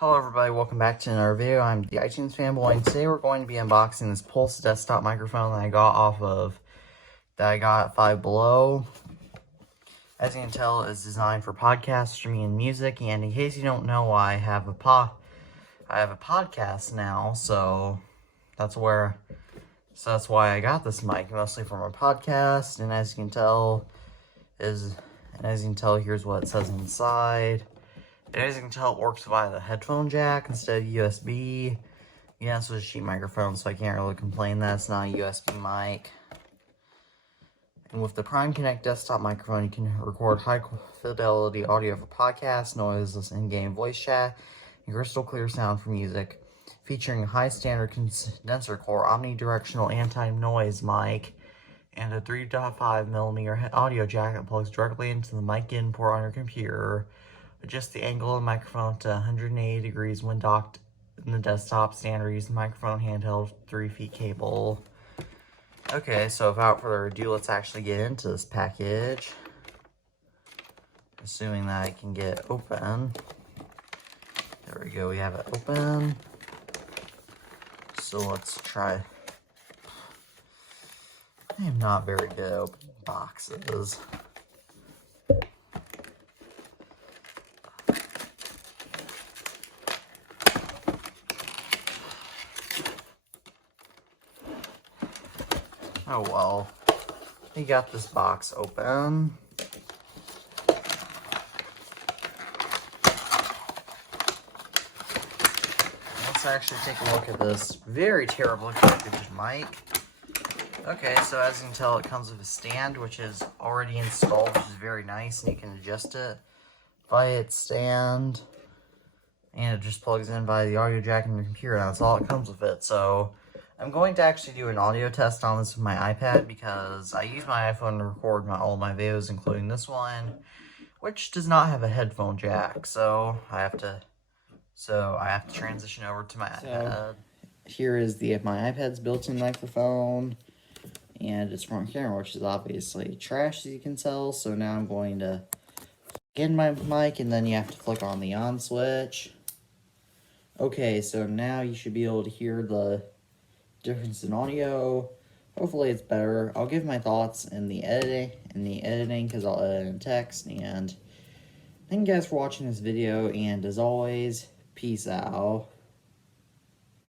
Hello everybody, welcome back to another video. I'm the iTunes Fanboy, and today we're going to be unboxing this Pulse desktop microphone that I got at Five Below. As you can tell, it's designed for podcast, streaming, and music. And in case you don't know, I have a podcast now, so that's why I got this mic, mostly for my podcast. And as you can tell, here's what it says inside. And as you can tell, it works via the headphone jack instead of USB. Yeah, this was a cheap microphone, so I can't really complain that it's not a USB mic. And with the Prime Connect desktop microphone, you can record high-fidelity audio for podcasts, noiseless in-game voice chat, and crystal clear sound for music. Featuring a high-standard condenser core, omnidirectional anti-noise mic, and a 3.5mm audio jack that plugs directly into the mic in port on your computer. Adjust the angle of the microphone to 180 degrees when docked in the desktop. Standard use the microphone handheld 3 feet cable. Okay, so without further ado, let's actually get into this package. Assuming that I can get it open. There we go, we have it open. So let's try. I am not very good at opening boxes. Oh well, we got this box open. Let's actually take a look at this very terrible packaged mic. Okay, so as you can tell, it comes with a stand, which is already installed, which is very nice, and you can adjust it via its stand. And it just plugs in via the audio jack in your computer, and that's all it comes with it. So I'm going to actually do an audio test on this with my iPad because I use my iPhone to record all my videos, including this one, which does not have a headphone jack. So I have to transition over to my iPad. Here is my iPad's built-in microphone and its front camera, which is obviously trash, as you can tell. So now I'm going to plug in my mic, and then you have to click on the on switch. Okay, so now you should be able to hear the difference in audio. Hopefully it's better. I'll give my thoughts in the editing because I'll edit in text. And thank you guys for watching this video, and as always, peace out.